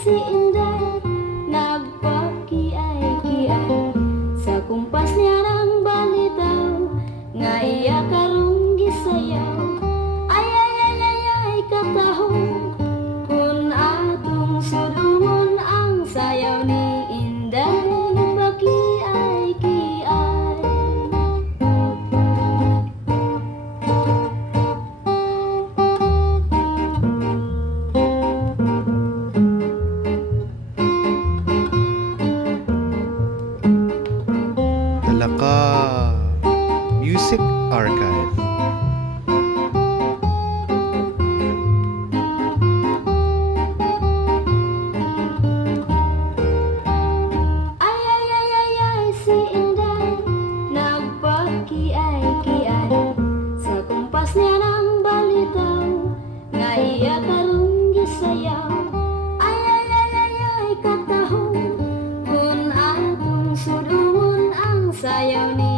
Si Inday nagpakiay-kiay sa kumpas niya ng balitaw, nga iya karong gisayaw. Ay ay ay ay ay katahong kun atong sudumon ang sayaw ni Inday nagpakiay-kiay. Laka Music Archive. Ay ay ay ay ay si Inday nagpakiay-kiay sa kumpas niya ng balitaw, nga iya karong gisayaw. Ay ay ay ay ay katahong kun atong sudumon ang sayaw ni